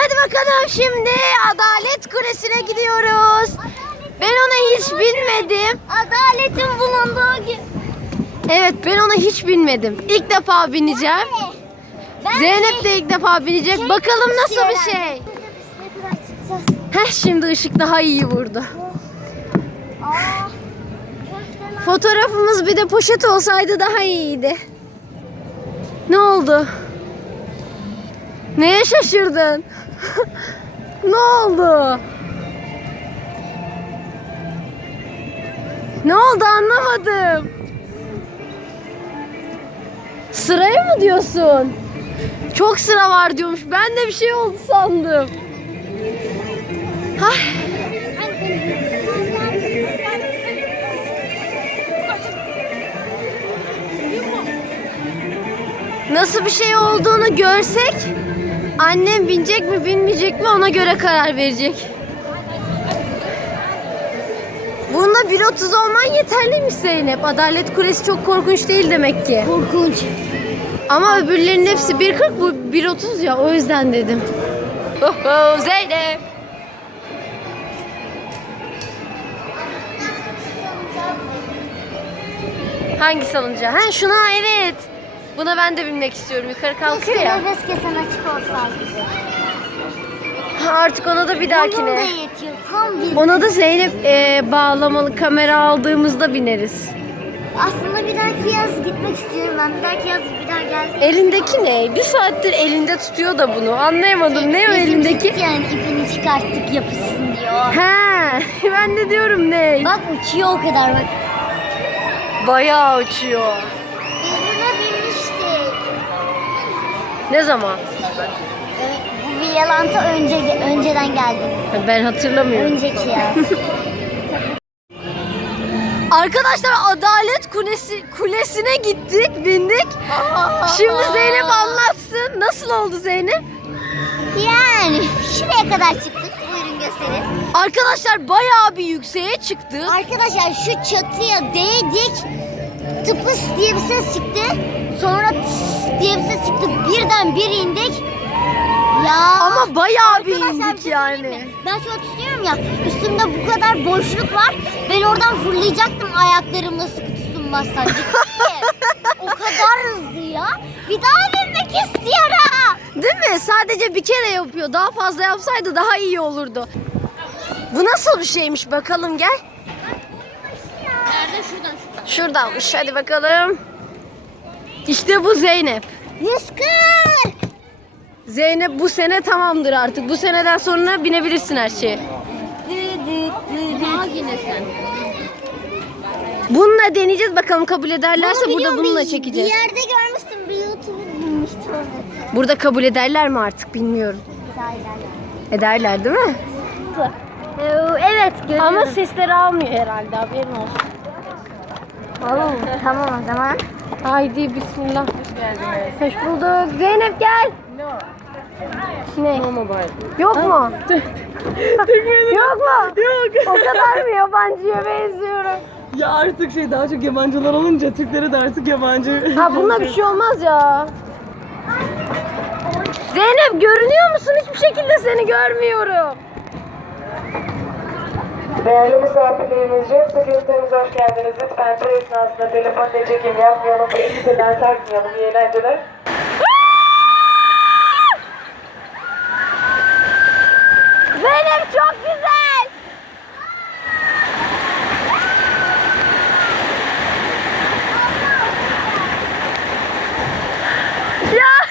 Hadi bakalım şimdi Adalet Kulesi'ne gidiyoruz. Ben ona hiç binmedim. Adaletin bulunduğu gün. Evet ben ona hiç binmedim. İlk defa bineceğim. Ben Zeynep de ilk defa binecek. Bakalım nasıl bir şey. Heh şimdi ışık daha iyi vurdu. Aa. Fotoğrafımız bir de poşet olsaydı daha iyiydi. Ne oldu? Neye şaşırdın? ne oldu? Ne oldu anlamadım. Sıraya mı diyorsun? Çok sıra var diyormuş. Ben de bir şey oldu sandım. Ay. Nasıl bir şey olduğunu görsek annem binecek mi binmeyecek mi ona göre karar verecek. Bunda 1.30 olman yeterliymiş Zeynep. Adalet Kulesi çok korkunç değil demek ki. Korkunç. Ama öbürlerinin hepsi 1.40 bu 1.30 ya o yüzden dedim. Oho Zeynep. Hangi salıncağı? Ha şuna evet. Buna ben de binmek istiyorum. Yukarı kalkıyor Keşke ya. nefes kesen açık olsaydı. Ha, Artık ona da bir Boyum da dahakine. yetiyor. Tam bir. Ona da Zeynep e, bağlamalı kamera aldığımızda bineriz. Aslında bir dahaki yaz gitmek istiyorum ben. Bir dahaki yaz bir daha geldim. Elindeki ne? Bir saattir elinde tutuyor da bunu. Anlayamadım. Ne o elindeki? Yani ipini çıkarttık yapışsın diyor. Ha, ben de diyorum ne? Bak uçuyor o kadar bak. Bayağı uçuyor. Ne zaman? Ee, Bu Viyalant'a önce, önceden geldim. Ben hatırlamıyorum. Önceki yaz. Arkadaşlar Adalet Kulesi Kulesi'ne gittik, bindik. Şimdi Zeynep anlatsın. Nasıl oldu Zeynep? yani şuraya kadar çıktık. Buyurun gösterin. Arkadaşlar bayağı bir yükseğe çıktık. Arkadaşlar şu çatıya değdik. Tıpıs diye bir ses çıktı. Sonra tıs diye bir ses çıktı. Birden bir indik. Ya Ama bayağı bir bir indik şey yani. Ben şöyle tutuyorum ya. Üstümde bu kadar boşluk var. Ben oradan fırlayacaktım ayaklarımla sıkı tutunmazsan. Ciddiyim. o kadar hızlı ya. Bir daha binmek istiyorum. Değil mi? Sadece bir kere yapıyor. Daha fazla yapsaydı daha iyi olurdu. Bu nasıl bir şeymiş bakalım gel. Nerede şuradan şuradan. Şuradanmış hadi bakalım. İşte bu Zeynep. 140. Zeynep bu sene tamamdır artık. Bu seneden sonra binebilirsin her şeye. Daha yine sen. Bununla deneyeceğiz bakalım kabul ederlerse Bunu burada biliyor bununla musun? çekeceğiz. Bir yerde görmüştüm. Bir YouTube'u bulmuştum onu. Burada kabul ederler mi artık bilmiyorum. Ederler değil mi? Evet görüyorum. Ama sesleri almıyor herhalde haberin olsun. Oğlum, tamam o zaman. Haydi bismillah. Hoş bulduk. Zeynep gel. Ne? Yok mu? Yok mu? Yok. O kadar mı yabancıya benziyorum? Ya artık şey daha çok yabancılar olunca Türklere de artık yabancı. Ha bununla bir şey olmaz ya. Zeynep görünüyor musun? Hiçbir şekilde seni görmüyorum. Değerli misafirlerimiz, jet sıkıntınıza hoş geldiniz. Lütfen tur esnasında telefonla çekim yapmayalım ve kimseden takmayalım. İyi eğlenceler. Zeynep çok güzel. Ya.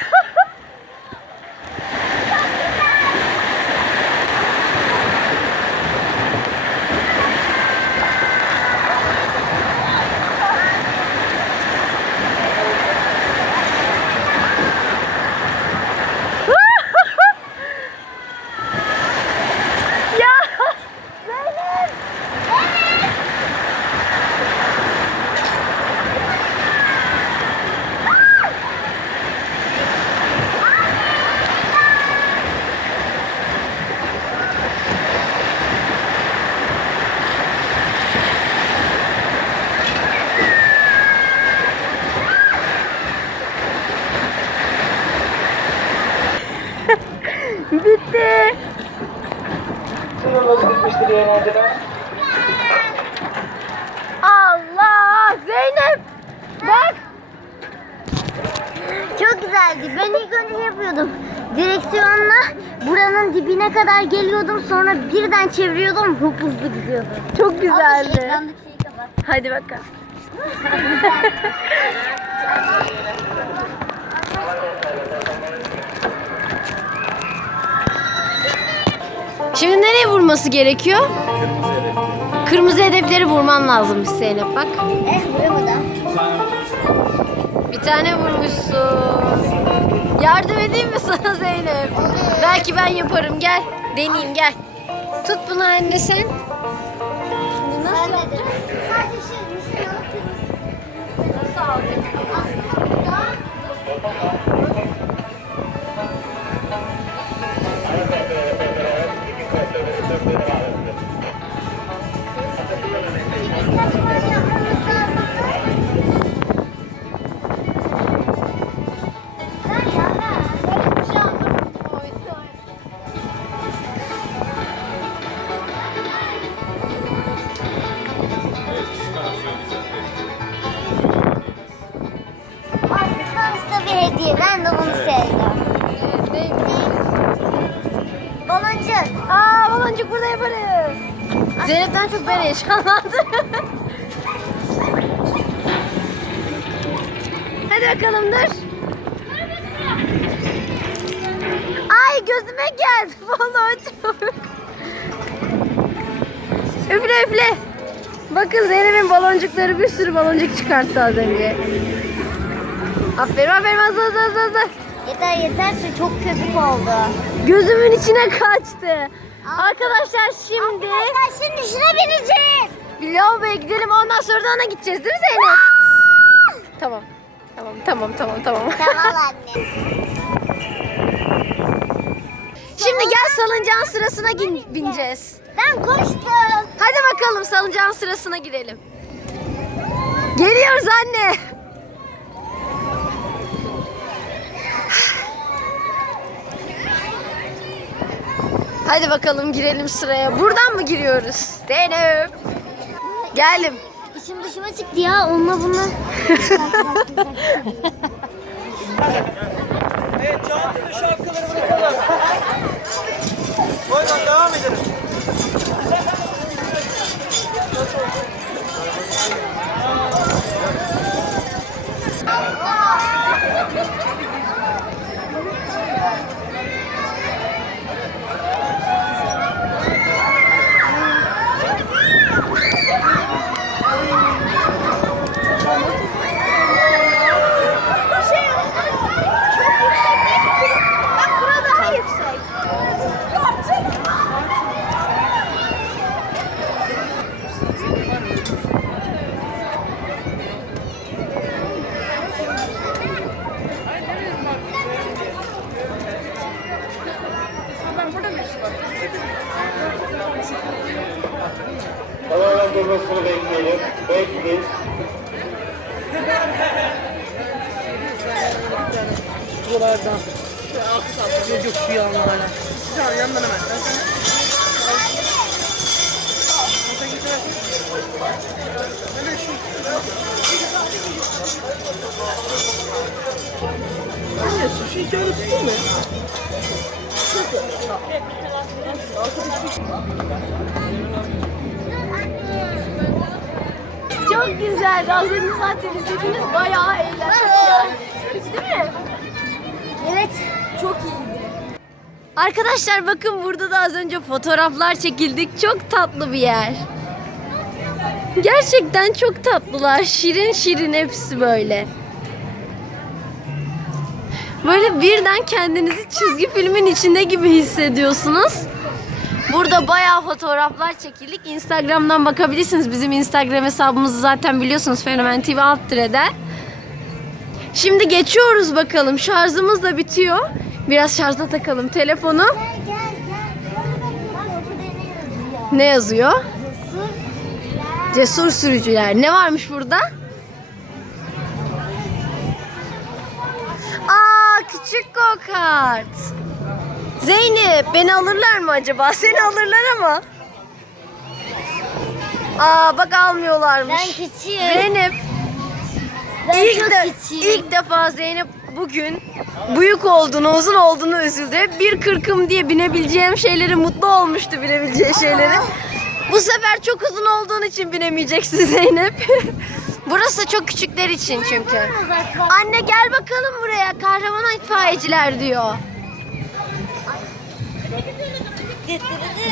bitti. Turumuz bitmiştir iyi eğlenceler. Allah Zeynep bak Çok güzeldi. Ben ilk önce yapıyordum. Direksiyonla buranın dibine kadar geliyordum. Sonra birden çeviriyordum. Çok hızlı gidiyordum. çok Al güzeldi. şeyi kapat. Hadi bakalım. Şimdi nereye vurması gerekiyor? Kırmızı hedefleri vurman lazım Zeynep bak. Eh vuramadım. Bir tane vurmuşsun. Yardım edeyim mi sana Zeynep? Belki ben yaparım gel. Deneyeyim gel. Tut bunu anne sen. Şimdi nasıl Ben Çok heyecanlandım. Hadi bakalım dur. Ay gözüme geldi baloncuk. Üfle üfle. Bakın Zeynep'in baloncukları bir sürü baloncuk çıkarttı az önce. Aferin aferin hızlı hızlı hızlı. Yeter yeter çok köpük oldu. Gözümün içine kaçtı. Arkadaşlar şimdi Arkadaşlar şimdi şuna bineceğiz. bir lavaboya gidelim ondan sonra da ona gideceğiz değil mi Zeynep? Tamam. Tamam tamam tamam tamam. Tamam anne. Şimdi gel salıncağın sırasına gin- bineceğiz. Ben koştum. Hadi bakalım salıncağın sırasına girelim. Geliyoruz anne. Hadi bakalım girelim sıraya. Buradan mı giriyoruz? Zeynep. Geldim. İçim dışıma çıktı ya onunla bunu. Evet, Cantı'nın şarkılarını falan. Oynan devam edelim. Bak Tamamen durmasını bekleyelim. Bekleyin. Buralardan. Yok yok şu yanlardan. Şu an yandan hemen. Hemen şu. Anne şu şeyi şöyle tutayım mı? Çok güzeldi. Az önce zaten izlediniz. Bayağı eğlenceli yani. Değil mi? Evet. Çok iyiydi. Arkadaşlar bakın burada da az önce fotoğraflar çekildik. Çok tatlı bir yer. Gerçekten çok tatlılar. Şirin şirin hepsi böyle. Böyle birden kendinizi çizgi filmin içinde gibi hissediyorsunuz. Burada bayağı fotoğraflar çekildik. Instagram'dan bakabilirsiniz. Bizim Instagram hesabımızı zaten biliyorsunuz. Fenomen TV alt tirede. Şimdi geçiyoruz bakalım. Şarjımız da bitiyor. Biraz şarja takalım telefonu. Gel gel gel. Bak burada ne yazıyor? Cesur sürücüler. Ne varmış burada? Küçük go kart. Zeynep beni alırlar mı acaba? Seni alırlar ama. Aa bak almıyorlarmış. Ben küçüğüm. Zeynep Ben ilk, çok de, küçüğüm. ilk defa Zeynep bugün büyük olduğunu, uzun olduğunu üzüldü. Bir kırkım diye binebileceğim şeyleri mutlu olmuştu binebileceği şeyleri. Bu sefer çok uzun olduğun için binemeyeceksin Zeynep. Burası çok küçükler için çünkü. Anne gel bakalım buraya. Kahraman itfaiyeciler diyor.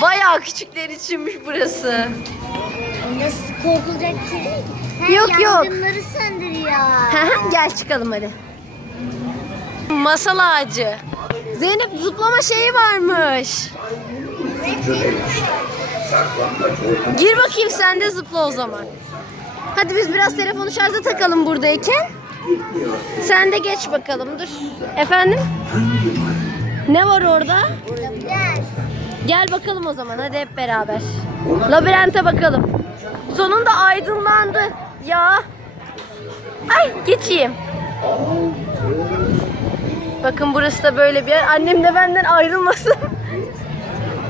Bayağı küçükler içinmiş burası. Nasıl korkulacak şey değil. Ha, Yok, yok. Yangınları söndürüyor. Gel çıkalım hadi. Masal ağacı. Zeynep zıplama şeyi varmış. Gir bakayım sen de zıpla o zaman. Hadi biz biraz telefonu şarja takalım buradayken. Sen de geç bakalım dur. Efendim? Ne var orada? Gel bakalım o zaman hadi hep beraber. Labirente bakalım. Sonunda aydınlandı. Ya. Ay geçeyim. Bakın burası da böyle bir yer. Annem de benden ayrılmasın.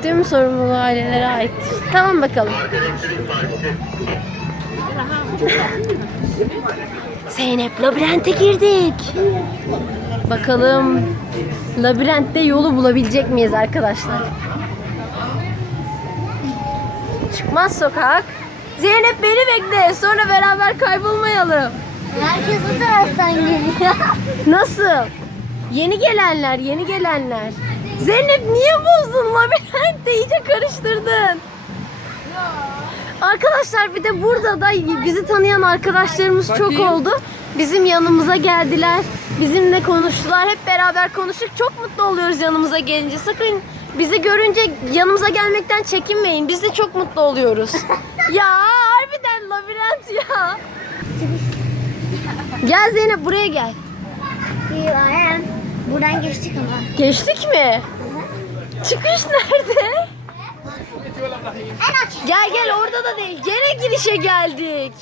Tüm sorumluluğu ailelere ait. Tamam bakalım. Zeynep labirente girdik. Bakalım labirentte yolu bulabilecek miyiz arkadaşlar? Çıkmaz sokak. Zeynep beni bekle. Sonra beraber kaybolmayalım. Herkes bu taraftan geliyor. Nasıl? Yeni gelenler, yeni gelenler. Zeynep niye bozdun labirentte iyice karıştırdın. Arkadaşlar bir de burada da bizi tanıyan arkadaşlarımız çok oldu. Bizim yanımıza geldiler. Bizimle konuştular. Hep beraber konuştuk. Çok mutlu oluyoruz yanımıza gelince. Sakın bizi görünce yanımıza gelmekten çekinmeyin. Biz de çok mutlu oluyoruz. ya harbiden labirent ya. Gel Zeynep buraya gel. Buradan geçtik ama. Geçtik mi? Çıkış nerede? Gel gel orada da değil. Gene girişe geldik.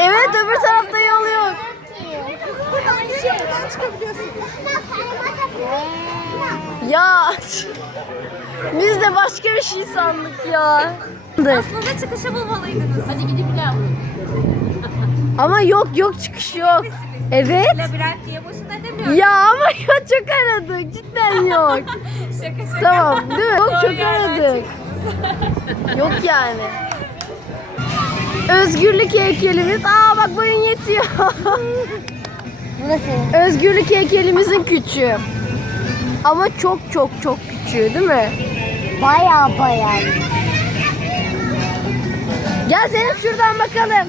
Evet öbür tarafta yol yok. Ya biz de başka bir şey sandık ya. Aslında çıkışı bulmalıydınız. Hadi gidip gel. Ama yok yok çıkış yok. Evet. Labirent diye boşuna demiyorum. Ya ya çok aradık. Cidden yok. Şaka şaka. Tamam değil mi? Yok çok aradık. Yok yani. Özgürlük heykelimiz. Aa bak boyun yetiyor. Bu da senin. Özgürlük heykelimizin küçüğü. Ama çok çok çok küçüğü değil mi? Baya baya. Gel Zeynep şuradan bakalım.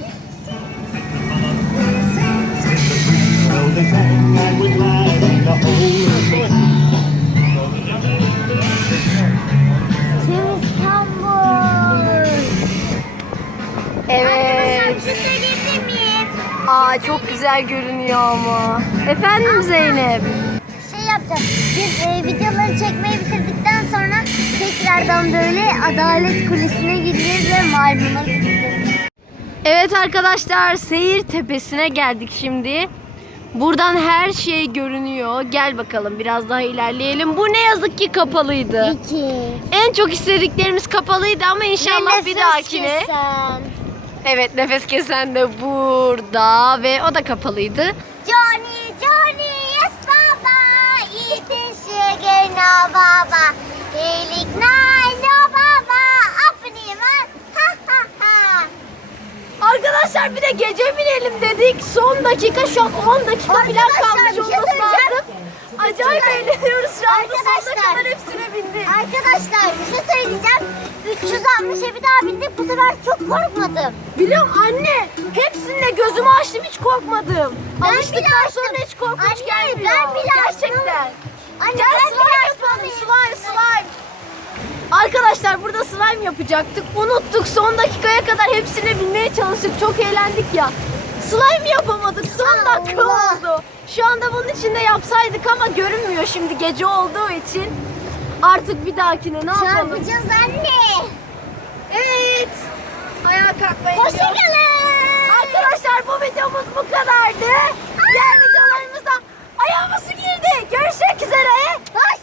Güzel görünüyor ama. Efendim Zeynep. Şey yapacağız. Biz e, videoları çekmeyi bitirdikten sonra tekrardan böyle Adalet Kulesi'ne gideceğiz ve malumlar gideceğiz. Evet arkadaşlar seyir tepesine geldik şimdi. Buradan her şey görünüyor. Gel bakalım biraz daha ilerleyelim. Bu ne yazık ki kapalıydı. İki. En çok istediklerimiz kapalıydı ama inşallah bir dahakine. Evet nefes kesen de burada ve o da kapalıydı. Johnny, Johnny, yes baba. Eat sugar, no baba. Helik, no baba var. Ha ha ha. Arkadaşlar bir de gece binelim dedik. Son dakika şu an 10 dakika falan Arkadaşlar, kalmış şey olması lazım. Acayip eğleniyoruz şu anda. Sonuna Arkadaşlar. kadar hepsine bindik. Arkadaşlar bir şey söyleyeceğim. 360'a bir daha bindik. Bu sefer çok korkmadım. Biliyorum anne. Hepsinde gözümü açtım hiç korkmadım. Ben Alıştıktan sonra hiç korkunç Anne, gelmiyor. ben bile. Gerçekten. Anne Gel ben slime yapalım. Slime slime. Arkadaşlar burada slime yapacaktık. Unuttuk. Son dakikaya kadar hepsini bilmeye çalıştık. Çok eğlendik ya. Slime yapamadık. Son dakika Allah. oldu. Şu anda bunun içinde yapsaydık ama görünmüyor şimdi gece olduğu için. Artık bir dahakine ne yapalım? Çarpacağız anne. Evet. Ayağa kalkmayın. Hoşçakalın. Arkadaşlar bu videomuz bu kadardı. Diğer videolarımızda ayağımızı girdi. Görüşmek üzere. Hoşçakalın.